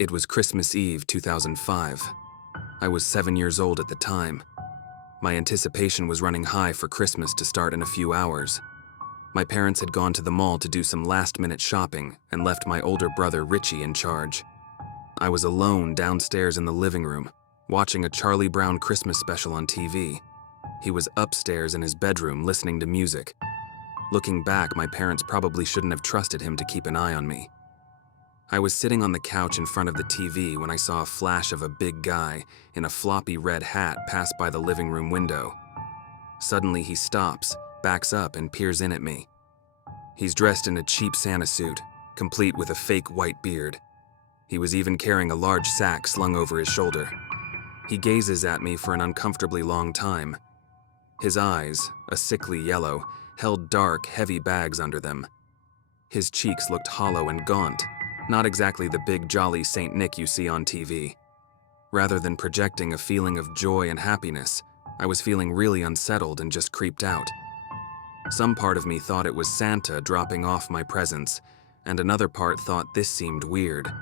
It was Christmas Eve 2005. I was 7 years old at the time. My anticipation was running high for Christmas to start in a few hours. My parents had gone to the mall to do some last-minute shopping and left my older brother Richie in charge. I was alone downstairs in the living room, watching a Charlie Brown Christmas special on TV. He was upstairs in his bedroom listening to music. Looking back, my parents probably shouldn't have trusted him to keep an eye on me. I was sitting on the couch in front of the TV when I saw a flash of a big guy in a floppy red hat pass by the living room window. Suddenly he stops, backs up, and peers in at me. He's dressed in a cheap Santa suit, complete with a fake white beard. He was even carrying a large sack slung over his shoulder. He gazes at me for an uncomfortably long time. His eyes, a sickly yellow, held dark, heavy bags under them. His cheeks looked hollow and gaunt, not exactly the big jolly Saint Nick you see on TV. Rather than projecting a feeling of joy and happiness, I was feeling really unsettled and just creeped out. Some part of me thought it was Santa dropping off my presents, and another part thought this seemed weird.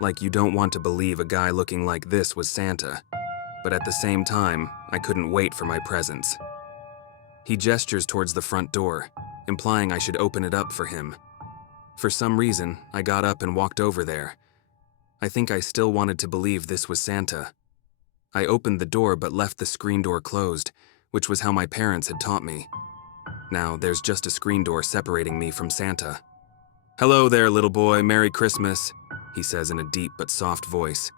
Like you don't want to believe a guy looking like this was Santa, but at the same time, I couldn't wait for my presents. He gestures towards the front door, implying I should open it up for him. For some reason, I got up and walked over there. I think I still wanted to believe this was Santa. I opened the door but left the screen door closed, which was how my parents had taught me. Now, there's just a screen door separating me from Santa. "Hello there, little boy, Merry Christmas," he says in a deep but soft voice.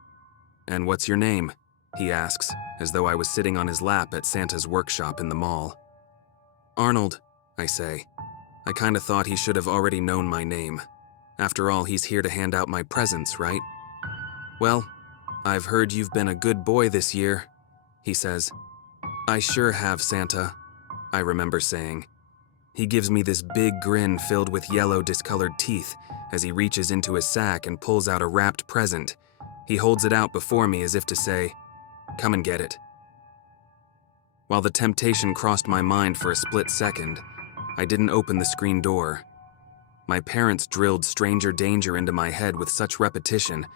"And what's your name?" he asks, as though I was sitting on his lap at Santa's workshop in the mall. "Arnold," I say. I kinda thought he should have already known my name. After all, he's here to hand out my presents, right? "Well, I've heard you've been a good boy this year," he says. "I sure have, Santa," I remember saying. He gives me this big grin filled with yellow, discolored teeth as he reaches into his sack and pulls out a wrapped present. He holds it out before me as if to say, "Come and get it." While the temptation crossed my mind for a split second, I didn't open the screen door. My parents drilled stranger danger into my head with such repetition,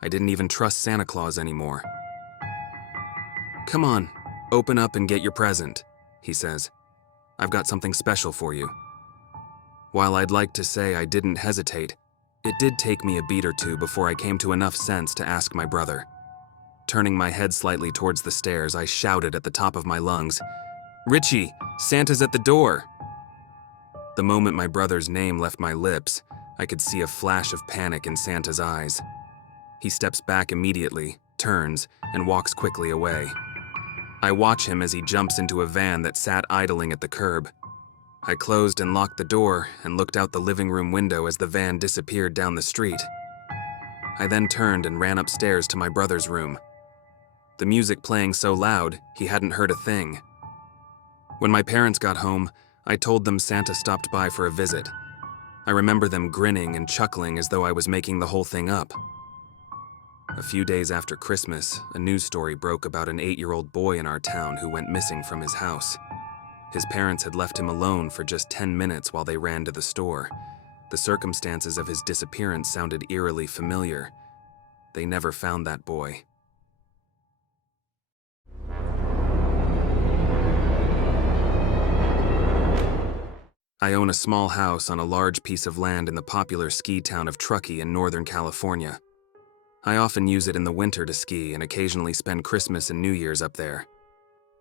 I didn't even trust Santa Claus anymore. "Come on, open up and get your present," he says. "I've got something special for you." While I'd like to say I didn't hesitate, it did take me a beat or two before I came to enough sense to ask my brother. Turning my head slightly towards the stairs, I shouted at the top of my lungs, "Richie, Santa's at the door!" The moment my brother's name left my lips, I could see a flash of panic in Santa's eyes. He steps back immediately, turns, and walks quickly away. I watch him as he jumps into a van that sat idling at the curb. I closed and locked the door and looked out the living room window as the van disappeared down the street. I then turned and ran upstairs to my brother's room. The music playing so loud, he hadn't heard a thing. When my parents got home, I told them Santa stopped by for a visit. I remember them grinning and chuckling as though I was making the whole thing up. A few days after Christmas, a news story broke about an 8-year-old boy in our town who went missing from his house. His parents had left him alone for just 10 minutes while they ran to the store. The circumstances of his disappearance sounded eerily familiar. They never found that boy. I own a small house on a large piece of land in the popular ski town of Truckee in Northern California. I often use it in the winter to ski and occasionally spend Christmas and New Year's up there.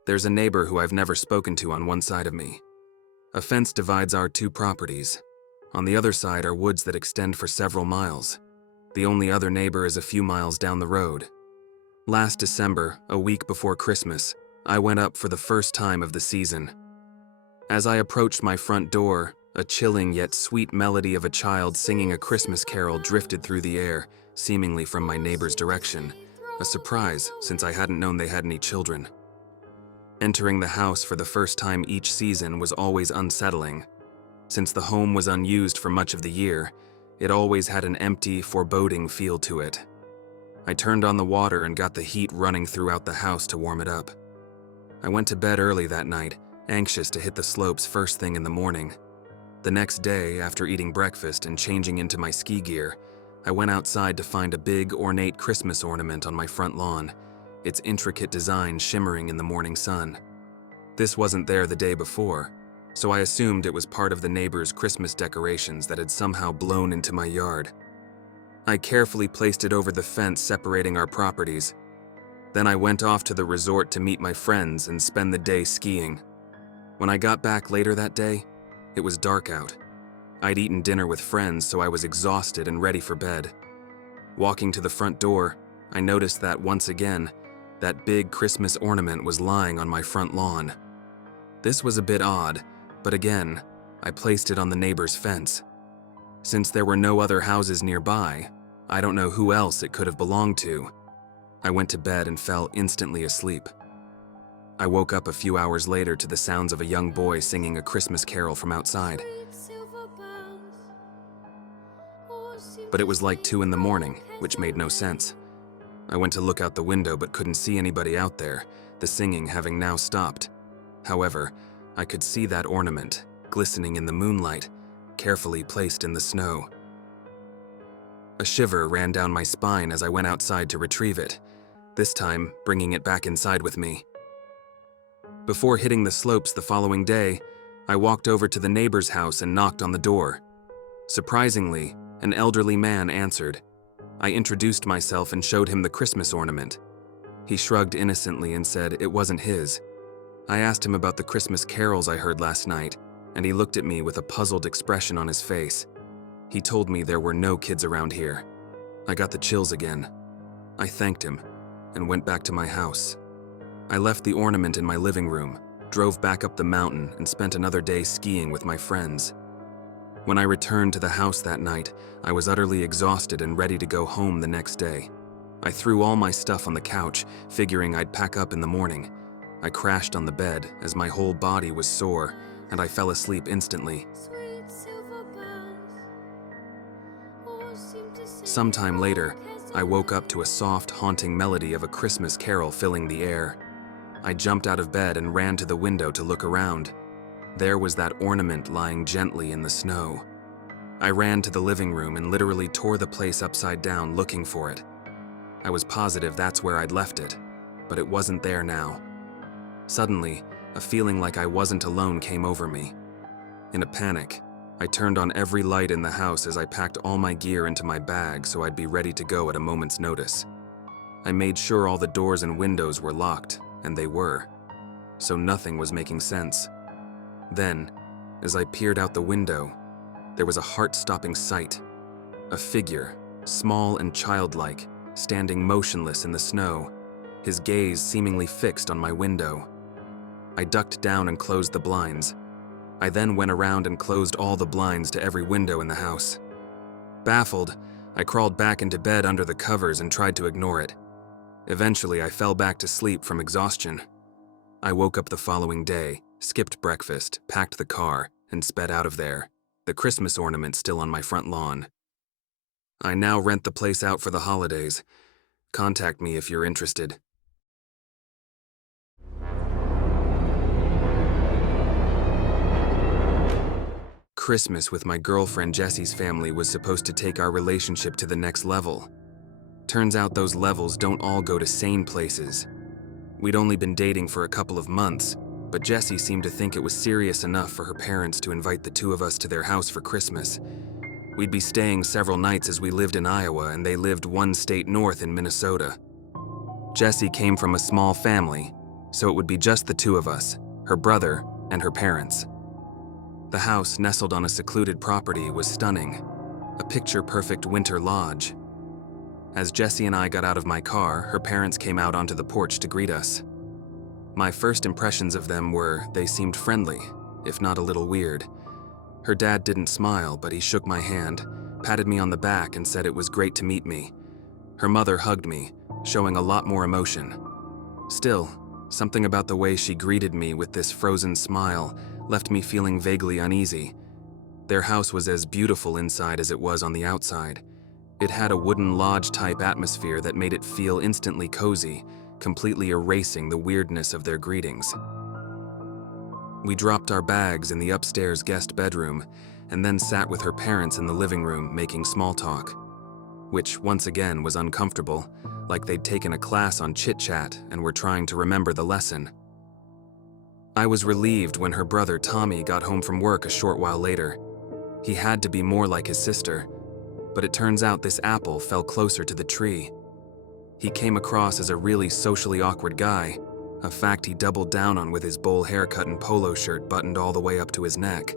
There's a neighbor who I've never spoken to on one side of me. A fence divides our two properties. On the other side are woods that extend for several miles. The only other neighbor is a few miles down the road. Last December, a week before Christmas, I went up for the first time of the season. As I approached my front door, a chilling yet sweet melody of a child singing a Christmas carol drifted through the air, seemingly from my neighbor's direction, a surprise since I hadn't known they had any children. Entering the house for the first time each season was always unsettling. Since the home was unused for much of the year, it always had an empty, foreboding feel to it. I turned on the water and got the heat running throughout the house to warm it up. I went to bed early that night, anxious to hit the slopes first thing in the morning. The next day, after eating breakfast and changing into my ski gear, I went outside to find a big, ornate Christmas ornament on my front lawn, its intricate design shimmering in the morning sun. This wasn't there the day before, so I assumed it was part of the neighbor's Christmas decorations that had somehow blown into my yard. I carefully placed it over the fence separating our properties. Then I went off to the resort to meet my friends and spend the day skiing. When I got back later that day, it was dark out. I'd eaten dinner with friends, so I was exhausted and ready for bed. Walking to the front door, I noticed that once again, that big Christmas ornament was lying on my front lawn. This was a bit odd, but again, I placed it on the neighbor's fence. Since there were no other houses nearby, I don't know who else it could have belonged to. I went to bed and fell instantly asleep. I woke up a few hours later to the sounds of a young boy singing a Christmas carol from outside. But it was like 2 in the morning, which made no sense. I went to look out the window but couldn't see anybody out there, the singing having now stopped. However, I could see that ornament, glistening in the moonlight, carefully placed in the snow. A shiver ran down my spine as I went outside to retrieve it, this time bringing it back inside with me. Before hitting the slopes the following day, I walked over to the neighbor's house and knocked on the door. Surprisingly, an elderly man answered. I introduced myself and showed him the Christmas ornament. He shrugged innocently and said it wasn't his. I asked him about the Christmas carols I heard last night, and he looked at me with a puzzled expression on his face. He told me there were no kids around here. I got the chills again. I thanked him and went back to my house. I left the ornament in my living room, drove back up the mountain, and spent another day skiing with my friends. When I returned to the house that night, I was utterly exhausted and ready to go home the next day. I threw all my stuff on the couch, figuring I'd pack up in the morning. I crashed on the bed as my whole body was sore, and I fell asleep instantly. Sometime later, I woke up to a soft, haunting melody of a Christmas carol filling the air. I jumped out of bed and ran to the window to look around. There was that ornament lying gently in the snow. I ran to the living room and literally tore the place upside down looking for it. I was positive that's where I'd left it, but it wasn't there now. Suddenly, a feeling like I wasn't alone came over me. In a panic, I turned on every light in the house as I packed all my gear into my bag so I'd be ready to go at a moment's notice. I made sure all the doors and windows were locked, and they were, so nothing was making sense. Then, as I peered out the window, there was a heart-stopping sight. A figure, small and childlike, standing motionless in the snow, his gaze seemingly fixed on my window. I ducked down and closed the blinds. I then went around and closed all the blinds to every window in the house. Baffled, I crawled back into bed under the covers and tried to ignore it. Eventually, I fell back to sleep from exhaustion. I woke up the following day, skipped breakfast, packed the car, and sped out of there, the Christmas ornament still on my front lawn. I now rent the place out for the holidays. Contact me if you're interested. Christmas with my girlfriend Jessie's family was supposed to take our relationship to the next level. Turns out those levels don't all go to sane places. We'd only been dating for a couple of months, but Jessie seemed to think it was serious enough for her parents to invite the two of us to their house for Christmas. We'd be staying several nights as we lived in Iowa and they lived one state north in Minnesota. Jessie came from a small family, so it would be just the two of us, her brother, and her parents. The house, nestled on a secluded property, was stunning, a picture-perfect winter lodge. As Jessie and I got out of my car, her parents came out onto the porch to greet us. My first impressions of them were they seemed friendly, if not a little weird. Her dad didn't smile, but he shook my hand, patted me on the back, and said it was great to meet me. Her mother hugged me, showing a lot more emotion. Still, something about the way she greeted me with this frozen smile left me feeling vaguely uneasy. Their house was as beautiful inside as it was on the outside. It had a wooden lodge-type atmosphere that made it feel instantly cozy, completely erasing the weirdness of their greetings. We dropped our bags in the upstairs guest bedroom and then sat with her parents in the living room making small talk. which once again was uncomfortable, like they'd taken a class on chit-chat and were trying to remember the lesson. I was relieved when her brother Tommy got home from work a short while later. He had to be more like his sister, but it turns out this apple fell closer to the tree. He came across as a really socially awkward guy, a fact he doubled down on with his bowl haircut and polo shirt buttoned all the way up to his neck.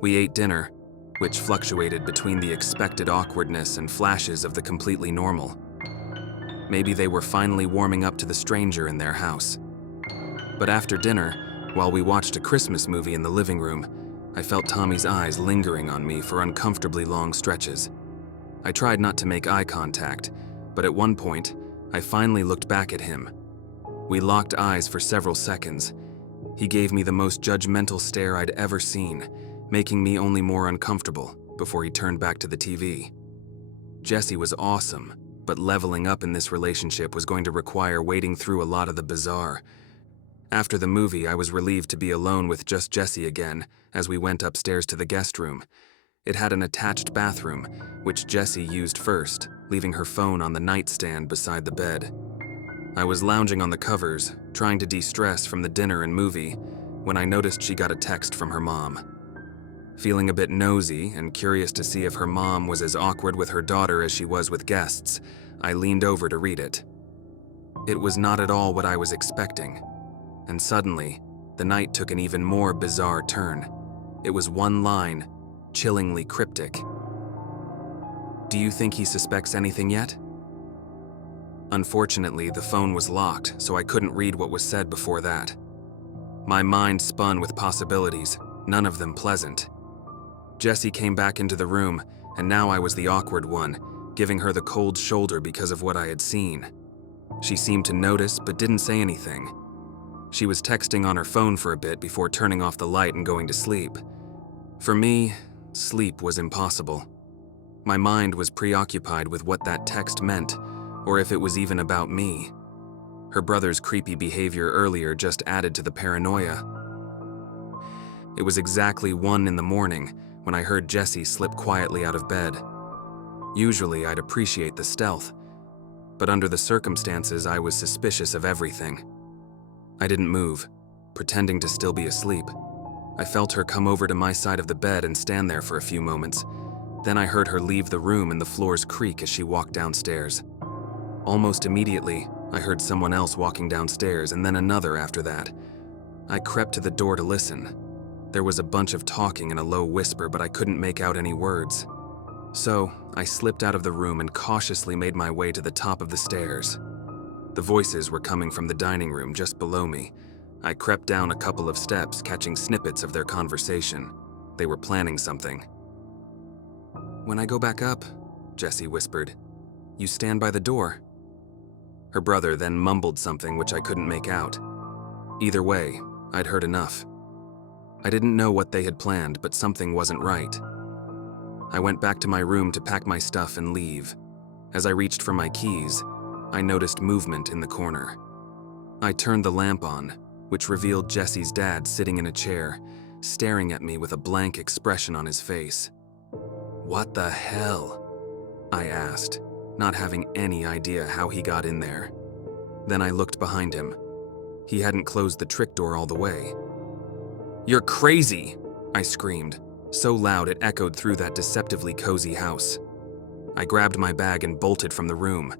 We ate dinner, which fluctuated between the expected awkwardness and flashes of the completely normal. Maybe they were finally warming up to the stranger in their house. But after dinner, while we watched a Christmas movie in the living room, I felt Tommy's eyes lingering on me for uncomfortably long stretches. I tried not to make eye contact, but at one point, I finally looked back at him. We locked eyes for several seconds. He gave me the most judgmental stare I'd ever seen, making me only more uncomfortable before he turned back to the TV. Jessie was awesome, but leveling up in this relationship was going to require wading through a lot of the bizarre. After the movie, I was relieved to be alone with just Jessie again as we went upstairs to the guest room. It had an attached bathroom, which Jessie used first, leaving her phone on the nightstand beside the bed. I was lounging on the covers, trying to de-stress from the dinner and movie, when I noticed she got a text from her mom. Feeling a bit nosy and curious to see if her mom was as awkward with her daughter as she was with guests, I leaned over to read it. It was not at all what I was expecting. And suddenly, the night took an even more bizarre turn. It was one line, chillingly cryptic. "Do you think he suspects anything yet?" Unfortunately, the phone was locked, so I couldn't read what was said before that. My mind spun with possibilities, none of them pleasant. Jessie came back into the room, and now I was the awkward one, giving her the cold shoulder because of what I had seen. She seemed to notice, but didn't say anything. She was texting on her phone for a bit before turning off the light and going to sleep. For me, sleep was impossible. My mind was preoccupied with what that text meant, or if it was even about me. Her brother's creepy behavior earlier just added to the paranoia. It was exactly 1 in the morning when I heard Jessie slip quietly out of bed. Usually I'd appreciate the stealth, but under the circumstances I was suspicious of everything. I didn't move, pretending to still be asleep. I felt her come over to my side of the bed and stand there for a few moments. Then I heard her leave the room and the floors creak as she walked downstairs. Almost immediately, I heard someone else walking downstairs and then another after that. I crept to the door to listen. There was a bunch of talking in a low whisper, but I couldn't make out any words. So, I slipped out of the room and cautiously made my way to the top of the stairs. The voices were coming from the dining room just below me. I crept down a couple of steps, catching snippets of their conversation. They were planning something. "When I go back up," Jessie whispered, "you stand by the door." Her brother then mumbled something which I couldn't make out. Either way, I'd heard enough. I didn't know what they had planned, but something wasn't right. I went back to my room to pack my stuff and leave. As I reached for my keys, I noticed movement in the corner. I turned the lamp on, which revealed Jessie's dad sitting in a chair, staring at me with a blank expression on his face. "What the hell?" I asked, not having any idea how he got in there. Then I looked behind him. He hadn't closed the trick door all the way. "You're crazy!" I screamed, so loud it echoed through that deceptively cozy house. I grabbed my bag and bolted from the room.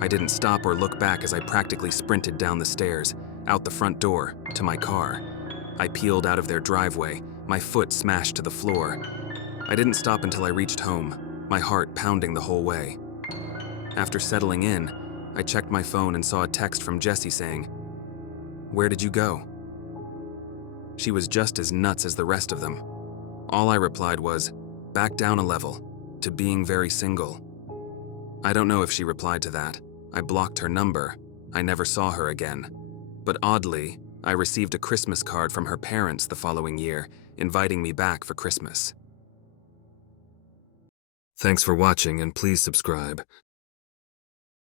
I didn't stop or look back as I practically sprinted down the stairs, out the front door, to my car. I peeled out of their driveway, my foot smashed to the floor. I didn't stop until I reached home, my heart pounding the whole way. After settling in, I checked my phone and saw a text from Jessie saying, "Where did you go?" She was just as nuts as the rest of them. All I replied was, "Back down a level, to being very single." I don't know if she replied to that. I blocked her number. I never saw her again. But oddly, I received a Christmas card from her parents the following year, inviting me back for Christmas. Thanks for watching, and please subscribe.